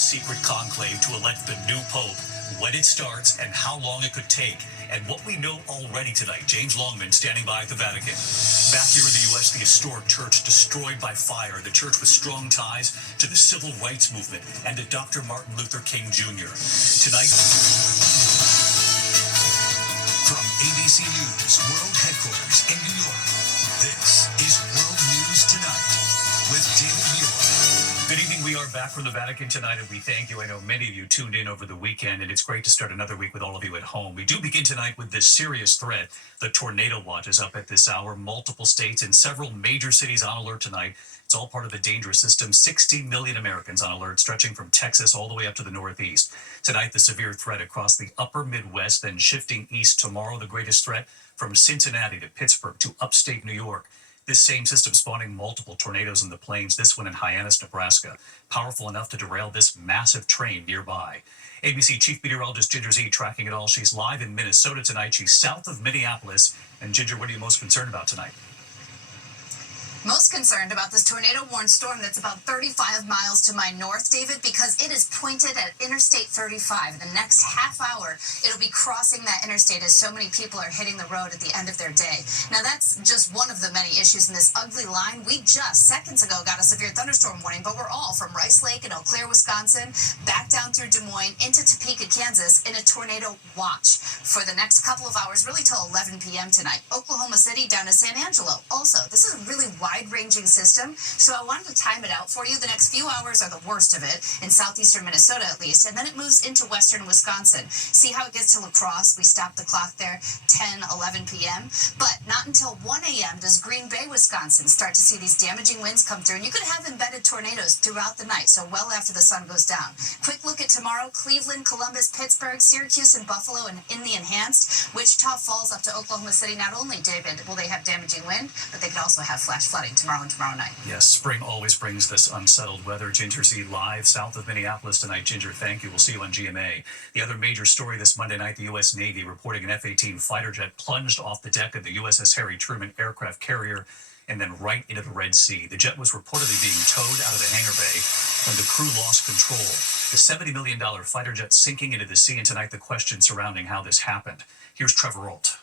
Secret conclave to elect the new pope, when it starts and how long it could take, and what we know already tonight. James Longman standing by at the Vatican. Back here in the U.S., the historic church destroyed by fire. The church with strong ties to the civil rights movement and to Dr. Martin Luther King Jr. Tonight, from ABC News World Headquarters in New York, this is World News Tonight with David Muir. Good evening. We are back from the Vatican tonight, and we thank you. I know many of you tuned in over the weekend, and it's great to start another week with all of you at home. We do begin tonight with this serious threat. The tornado watch is up at this hour. Multiple states and several major cities on alert tonight. It's all part of the dangerous system. 60 million Americans on alert, stretching from Texas all the way up to the Northeast. Tonight, the severe threat across the upper Midwest, then shifting east tomorrow. The greatest threat from Cincinnati to Pittsburgh to upstate New York. This same system spawning multiple tornadoes in the plains, this one in Hyannis, Nebraska, powerful enough to derail this massive train nearby. ABC Chief Meteorologist Ginger Zee tracking it all. She's live in Minnesota tonight. She's south of Minneapolis. And Ginger, what are you most concerned about tonight? Most concerned about this tornado-warned storm that's about 35 miles to my north, David, because it is pointed at Interstate 35. In the next half hour, it'll be crossing that interstate as so many people are hitting the road at the end of their day. Now, that's just one of the many issues in this ugly line. We just seconds ago got a severe thunderstorm warning, but we're all from Rice Lake and Eau Claire, Wisconsin, back down through Des Moines into Topeka, Kansas, in a tornado watch for the next couple of hours, really till 11 p.m. tonight. Oklahoma City down to San Angelo. Also, this is a really wide-ranging system, so I wanted to time it out for you. The next few hours are the worst of it, in southeastern Minnesota at least, and then it moves into western Wisconsin. See how it gets to La Crosse? We stop the clock there 10, 11 p.m., but not until 1 a.m. does Green Bay, Wisconsin start to see these damaging winds come through, and you could have embedded tornadoes throughout the night, so well after the sun goes down. Quick look at tomorrow: Cleveland, Columbus, Pittsburgh, Syracuse, and Buffalo, and in the enhanced, Wichita Falls up to Oklahoma City. Not only, David, will they have damaging wind, but they could also have flash flooding tomorrow and tomorrow night. Yes, spring always brings this unsettled weather. Ginger Zee live south of Minneapolis tonight. Ginger, thank you. We'll see you on GMA. The other major story this Monday night, the U.S. Navy reporting an F-18 fighter jet plunged off the deck of the USS Harry Truman aircraft carrier and then right into the Red Sea. The jet was reportedly being towed out of the hangar bay when the crew lost control. The $70 million fighter jet sinking into the sea, and tonight the question surrounding how this happened. Here's Trevor Rolt.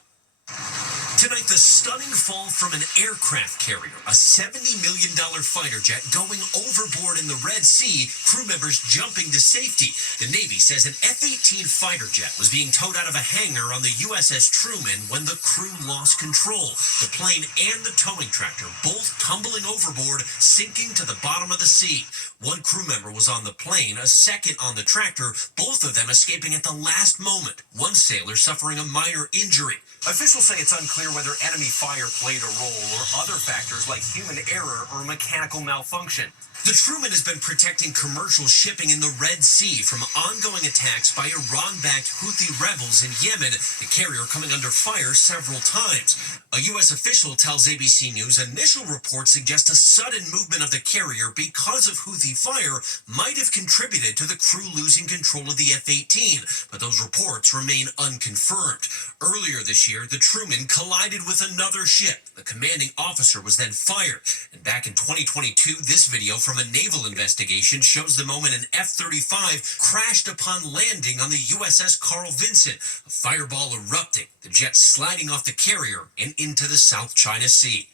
Tonight, the stunning fall from an aircraft carrier, a $70 million fighter jet going overboard in the Red Sea, crew members jumping to safety. The Navy says an F-18 fighter jet was being towed out of a hangar on the USS Truman when the crew lost control. The plane and the towing tractor both tumbling overboard, sinking to the bottom of the sea. One crew member was on the plane, a second on the tractor, both of them escaping at the last moment. One sailor suffering a minor injury. Officials say it's unclear whether enemy fire played a role or other factors like human error or mechanical malfunction. The Truman has been protecting commercial shipping in the Red Sea from ongoing attacks by Iran-backed Houthi rebels in Yemen, the carrier coming under fire several times. A U.S. official tells ABC News initial reports suggest a sudden movement of the carrier because of Houthi fire might have contributed to the crew losing control of the F-18, but those reports remain unconfirmed. Earlier this year, the Truman collided with another ship. The commanding officer was then fired. And back in 2022, this video from a naval investigation shows the moment an F-35 crashed upon landing on the USS Carl Vinson, a fireball erupting, the jet sliding off the carrier and into the South China Sea.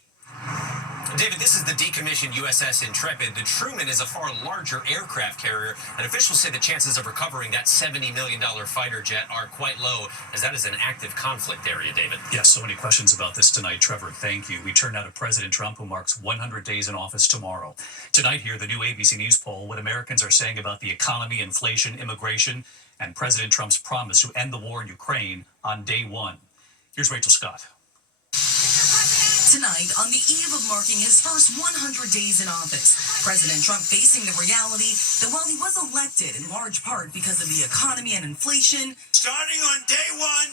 David, this is the decommissioned USS Intrepid. The Truman is a far larger aircraft carrier, and officials say the chances of recovering that $70 million fighter jet are quite low, as that is an active conflict area, David. Yes, so many questions about this tonight. Trevor, thank you. We turn now to President Trump, who marks 100 days in office tomorrow. Tonight here, the new ABC News poll, what Americans are saying about the economy, inflation, immigration, and President Trump's promise to end the war in Ukraine on day one. Here's Rachel Scott. Tonight, on the eve of marking his first 100 days in office, President Trump facing the reality that while he was elected in large part because of the economy and inflation, starting on day one,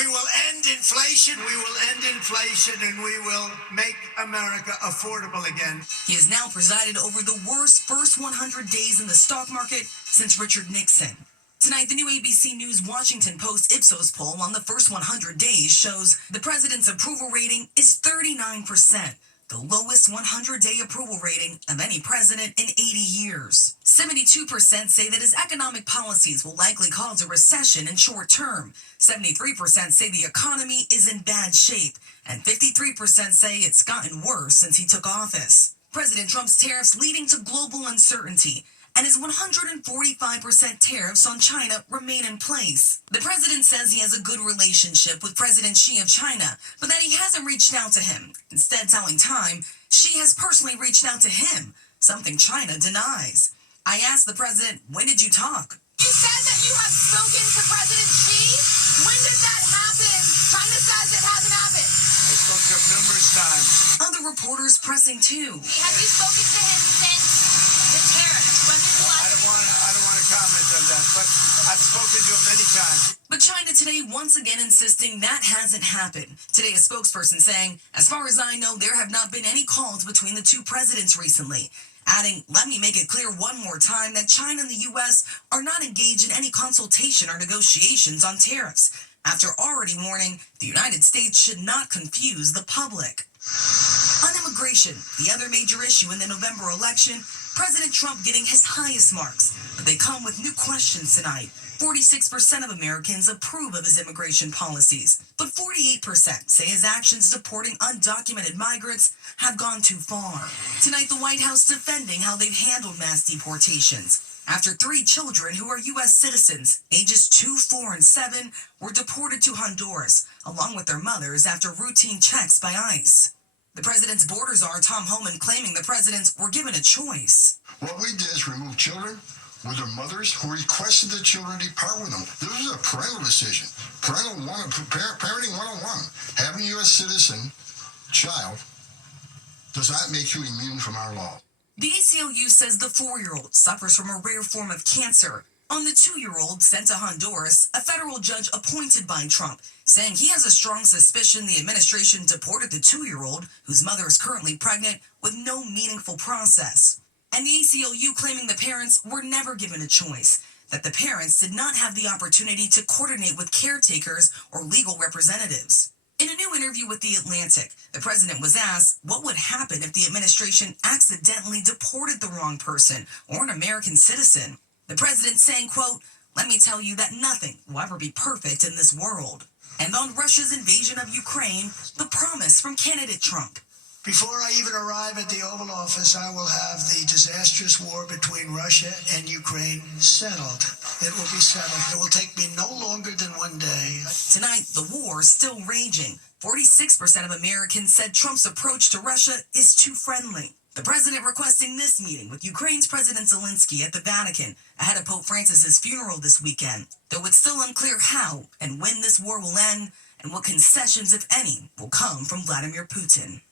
we will end inflation, and we will make America affordable again. He has now presided over the worst first 100 days in the stock market since Richard Nixon. Tonight, the new ABC News Washington Post Ipsos poll on the first 100 days shows the president's approval rating is 39%, the lowest 100-day approval rating of any president in 80 years. 72% say that his economic policies will likely cause a recession in short term. 73% say the economy is in bad shape. And 53% say it's gotten worse since he took office. President Trump's tariffs leading to global uncertainty, and his 145% tariffs on China remain in place. The president says he has a good relationship with President Xi of China, but that he hasn't reached out to him. Instead, telling Time, Xi has personally reached out to him, something China denies. I asked the president, when did you talk? You said that you have spoken to President Xi. When did that happen? China says it hasn't happened. I spoke to him numerous times. Other reporters pressing too. Have you spoken to him since the tariffs? When did you last? I don't want to comment on that, but I've spoken to him many times. But China today once again insisting that hasn't happened. Today, a spokesperson saying, as far as I know, there have not been any calls between the two presidents recently. Adding, let me make it clear one more time that China and the U.S. are not engaged in any consultation or negotiations on tariffs, after already warning the United States should not confuse the public. On immigration, the other major issue in the November election, President Trump getting his highest marks, but they come with new questions tonight. 46% of Americans approve of his immigration policies, but 48% say his actions deporting undocumented migrants have gone too far. Tonight, the White House defending how they've handled mass deportations after 3 children who are U.S. citizens, ages 2, 4, and 7, were deported to Honduras, along with their mothers after routine checks by ICE. The president's border czar, Tom Homan, claiming the presidents were given a choice. What we did is remove children with their mothers who requested the children depart with them. This was a parental decision. Parenting 101. Having a U.S. citizen child does not make you immune from our law. The ACLU says the 4-year-old suffers from a rare form of cancer. On the 2-year-old sent to Honduras, a federal judge appointed by Trump, saying he has a strong suspicion the administration deported the 2-year-old, whose mother is currently pregnant, with no meaningful process. And the ACLU claiming the parents were never given a choice, that the parents did not have the opportunity to coordinate with caretakers or legal representatives. In a new interview with The Atlantic, the president was asked what would happen if the administration accidentally deported the wrong person or an American citizen. The president saying, quote, let me tell you that nothing will ever be perfect in this world. And on Russia's invasion of Ukraine, the promise from candidate Trump. Before I even arrive at the Oval Office, I will have the disastrous war between Russia and Ukraine settled. It will be settled. It will take me no longer than 1 day. Tonight, the war is still raging. 46% of Americans said Trump's approach to Russia is too friendly. The president requesting this meeting with Ukraine's President Zelensky at the Vatican ahead of Pope Francis's funeral this weekend, though it's still unclear how and when this war will end and what concessions, if any, will come from Vladimir Putin.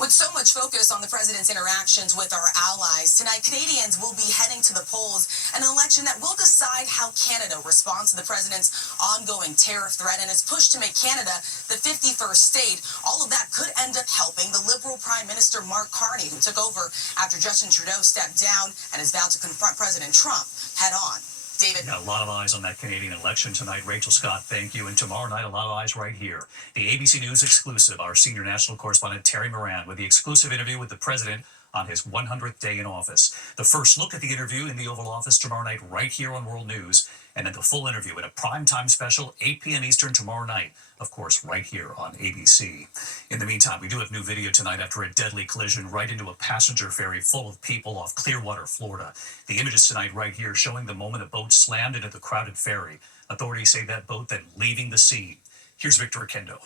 With so much focus on the president's interactions with our allies, tonight Canadians will be heading to the polls, an election that will decide how Canada responds to the president's ongoing tariff threat and his push to make Canada the 51st state. All of that could end up helping the Liberal Prime Minister Mark Carney, who took over after Justin Trudeau stepped down and is vowed to confront President Trump head on. David. Yeah, a lot of eyes on that Canadian election tonight. Rachel Scott, thank you. And tomorrow night, a lot of eyes right here. The ABC News exclusive, our senior national correspondent Terry Moran with the exclusive interview with the president on his 100th day in office. The first look at the interview in the Oval Office tomorrow night right here on World News. And then the full interview in a primetime special, 8 p.m. Eastern tomorrow night. Of course, right here on ABC. In the meantime, we do have new video tonight after a deadly collision right into a passenger ferry full of people off Clearwater, Florida. The images tonight right here showing the moment a boat slammed into the crowded ferry. Authorities say that boat then leaving the scene. Here's Victor Akendo.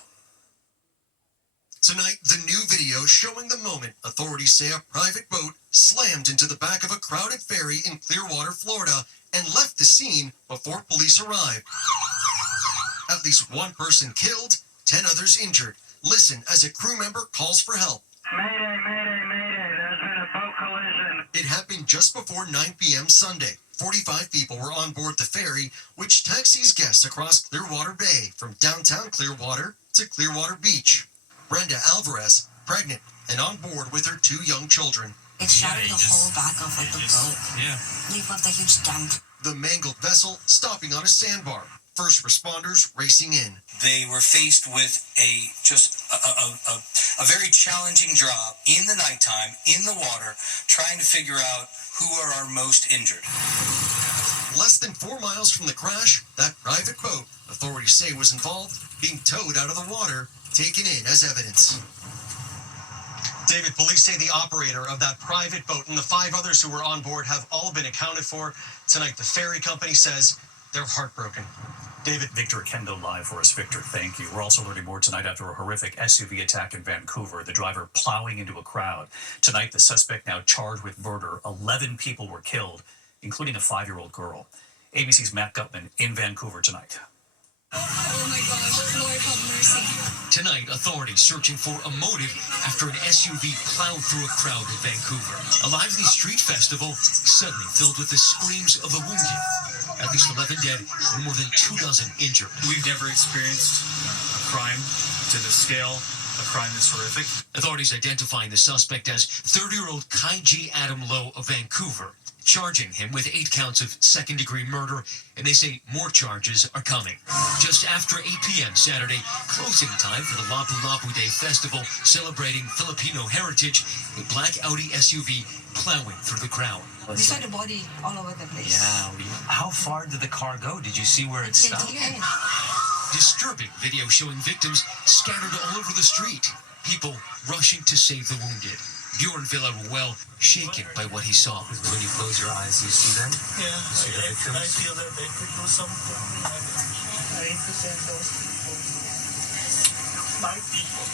Tonight, the new video showing the moment authorities say a private boat slammed into the back of a crowded ferry in Clearwater, Florida, and left the scene before police arrived. At least one person killed, 10 others injured. Listen as a crew member calls for help. Mayday, mayday, mayday. There's been a boat collision. It happened just before 9 p.m. Sunday. 45 people were on board the ferry, which taxis guests across Clearwater Bay from downtown Clearwater to Clearwater Beach. Brenda Alvarez, pregnant and on board with her 2 young children. It shattered the whole back of the boat. Yeah. Leave left a huge dent. The mangled vessel stopping on a sandbar. First responders racing in. They were faced with a very challenging job in the nighttime, in the water, trying to figure out who are our most injured. Less than 4 miles from the crash, that private boat, authorities say, was involved, being towed out of the water, taken in as evidence. David, police say the operator of that private boat and the 5 others who were on board have all been accounted for. Tonight, the ferry company says they're heartbroken. David, Victor Kendo live for us. Victor, thank you. We're also learning more tonight after a horrific SUV attack in Vancouver, the driver plowing into a crowd. Tonight, the suspect now charged with murder. 11 people were killed, including a 5-year-old girl. ABC's Matt Gutman in Vancouver tonight. Oh my gosh, Lord have mercy. Tonight, authorities searching for a motive after an SUV plowed through a crowd in Vancouver. A lively street festival suddenly filled with the screams of the wounded. At least 11 dead and more than 24 injured. We've never experienced a crime to this scale, a crime this horrific. Authorities identifying the suspect as 30-year-old Kaiji Adam Lowe of Vancouver, charging him with 8 counts of second-degree murder, and they say more charges are coming. Just after 8 p.m. Saturday, closing time for the Lapu-Lapu Day Festival celebrating Filipino heritage, a black Audi SUV plowing through the crowd. We saw the body all over the place. How far did the car go? Did you see where it stopped? Yeah. Disturbing video showing victims scattered all over the street. People rushing to save the wounded. Bjorn Villaruel shaken by what he saw. When you close your eyes, you see them? Yeah, I feel that they could do something. I represent those people. My people.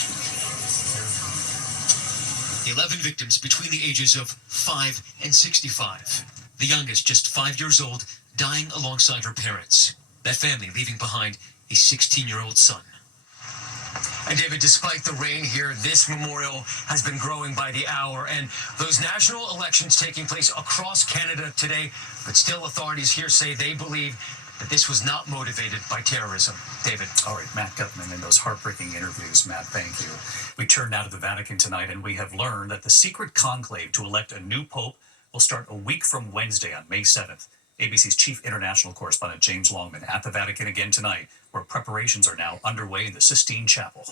The 11 victims between the ages of 5 and 65. The youngest, just 5 years old, dying alongside her parents. That family leaving behind a 16-year-old son. And David, despite the rain here, this memorial has been growing by the hour, and those national elections taking place across Canada today, but still authorities here say they believe that this was not motivated by terrorism. David. All right, Matt Gutman in those heartbreaking interviews. Matt, thank you. We turn now to the Vatican tonight, and we have learned that the secret conclave to elect a new pope will start a week from Wednesday on May 7th. ABC's chief international correspondent James Longman at the Vatican again tonight, where preparations are now underway in the Sistine Chapel.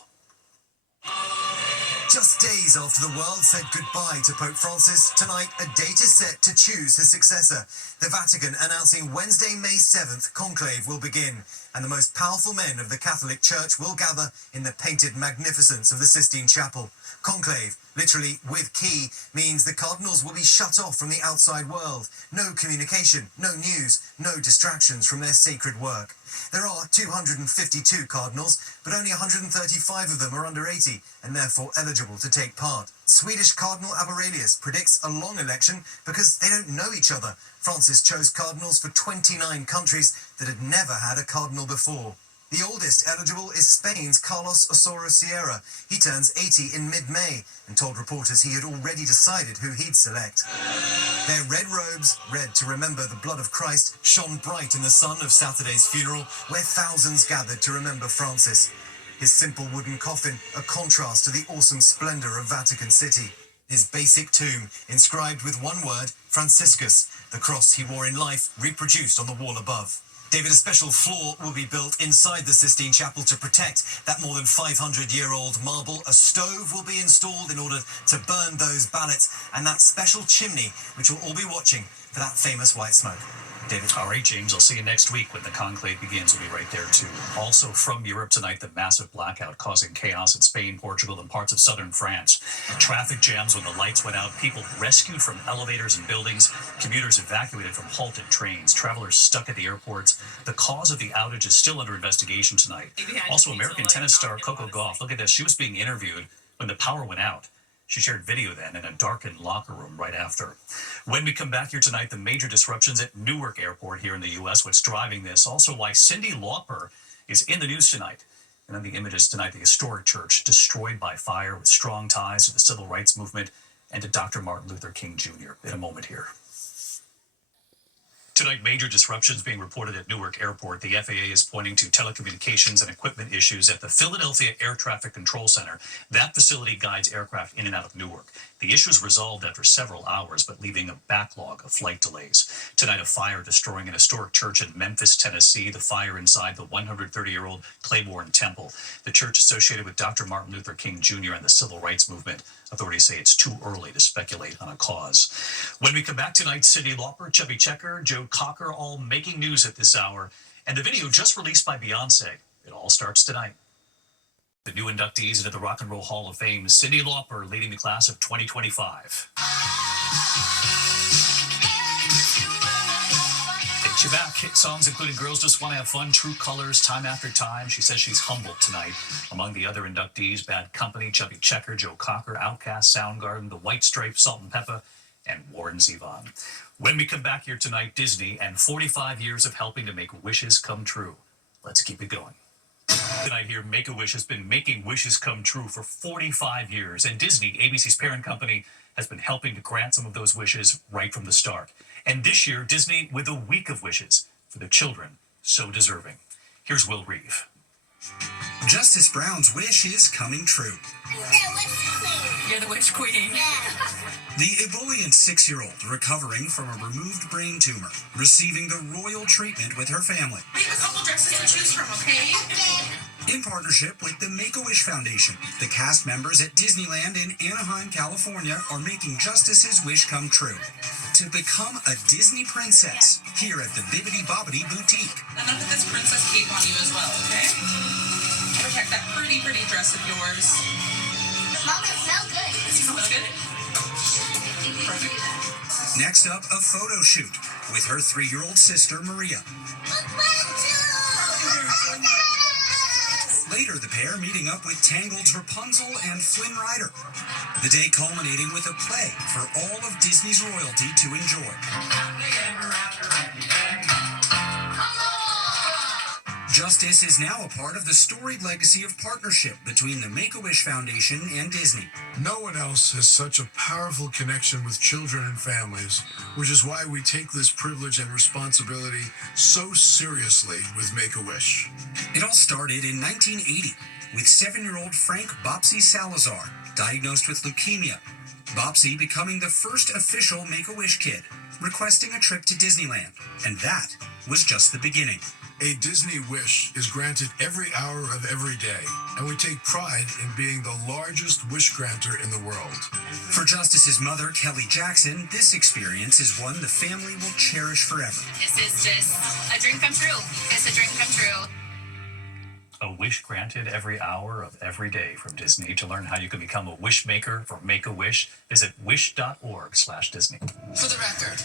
Just days after the world said goodbye to Pope Francis, tonight a date is set to choose his successor. The Vatican announcing Wednesday, May 7th, conclave will begin, and the most powerful men of the Catholic Church will gather in the painted magnificence of the Sistine Chapel. Conclave, literally with key, means the cardinals will be shut off from the outside world. No communication, no news, no distractions from their sacred work. There are 252 cardinals, but only 135 of them are under 80 and therefore eligible to take part. Swedish Cardinal Aberelius predicts a long election because they don't know each other. Francis chose cardinals for 29 countries that had never had a cardinal before. The oldest eligible is Spain's Carlos Osorio Sierra. He turns 80 in mid-May and told reporters he had already decided who he'd select. Their red robes, red to remember the blood of Christ, shone bright in the sun of Saturday's funeral, where thousands gathered to remember Francis. His simple wooden coffin, a contrast to the awesome splendor of Vatican City. His basic tomb, inscribed with one word, Franciscus, the cross he wore in life, reproduced on the wall above. David, a special floor will be built inside the Sistine Chapel to protect that more than 500-year-old marble. A stove will be installed in order to burn those ballots, and that special chimney, which we'll all be watching for that famous white smoke. David. All right, James, I'll see you next week when the conclave begins. We'll be right there, too. Also from Europe tonight, the massive blackout causing chaos in Spain, Portugal, and parts of southern France. Traffic jams when the lights went out, people rescued from elevators and buildings, commuters evacuated from halted trains, travelers stuck at the airports. The cause of the outage is still under investigation tonight. Also, American tennis star Coco Gauff, look at this, she was being interviewed when the power went out. She shared video then in a darkened locker room right after. When we come back here tonight, the major disruptions at Newark Airport here in the U.S., what's driving this, also why Cyndi Lauper is in the news tonight. And then the images tonight, the historic church destroyed by fire with strong ties to the civil rights movement and to Dr. Martin Luther King Jr. in a moment here. Tonight, major disruptions being reported at Newark Airport. The FAA is pointing to telecommunications and equipment issues at the Philadelphia Air Traffic Control Center. That facility guides aircraft in and out of Newark. The issue is resolved after several hours, but leaving a backlog of flight delays. Tonight, a fire destroying an historic church in Memphis, Tennessee. The fire inside the 130-year-old Claiborne Temple, the church associated with Dr. Martin Luther King Jr. and the civil rights movement. Authorities say it's too early to speculate on a cause. When we come back tonight, Cyndi Lauper, Chubby Checker, Joe Cocker, all making news at this hour, and a video just released by Beyonce. It all starts tonight. The new inductees into the Rock and Roll Hall of Fame, Cyndi Lauper leading the class of 2025. Takes you back. Hit songs including Girls Just Want to Have Fun, True Colors, Time After Time. She says she's humbled tonight. Among the other inductees, Bad Company, Chubby Checker, Joe Cocker, Outkast, Soundgarden, The White Stripes, Salt and Pepper, and Warren Zevon. When we come back here tonight, Disney and 45 years of helping to make wishes come true. Let's keep it going. Tonight here, Make-A-Wish has been making wishes come true for 45 years, and Disney, ABC's parent company, has been helping to grant some of those wishes right from the start. And this year, Disney with a week of wishes for the children so deserving. Here's Will Reeve. Justice Brown's wish is coming true. You're the wish queen. The ebullient 6-year-old recovering from a removed brain tumor, receiving the royal treatment with her family. We have a couple dresses to choose from, okay? In partnership with the Make-A-Wish Foundation, the cast members at Disneyland in Anaheim, California are making Justice's wish come true. To become a Disney princess here at the Bibbidi Bobbidi Boutique. I'm gonna put this princess cape on you as well, okay? Protect that pretty dress of yours. Mom, it smells good. It smells good. Perfect. Next up, a photo shoot with her 3-year-old sister, Maria. Later, the pair meeting up with Tangled's Rapunzel and Flynn Rider. The day culminating with a play for all of Disney's royalty to enjoy. Justice is now a part of the storied legacy of partnership between the Make-A-Wish Foundation and Disney. No one else has such a powerful connection with children and families, which is why we take this privilege and responsibility so seriously with Make-A-Wish. It all started in 1980 with 7-year-old Frank Bopsy Salazar, diagnosed with leukemia. Bopsy becoming the first official Make-A-Wish kid, requesting a trip to Disneyland. And that was just the beginning. A Disney wish is granted every hour of every day, and we take pride in being the largest wish granter in the world. For Justice's mother, Kelly Jackson, this experience is one the family will cherish forever. This is just a dream come true. It's a dream come true. A wish granted every hour of every day from Disney. To learn how you can become a wish maker for Make-A-Wish, visit wish.org/Disney. For the record,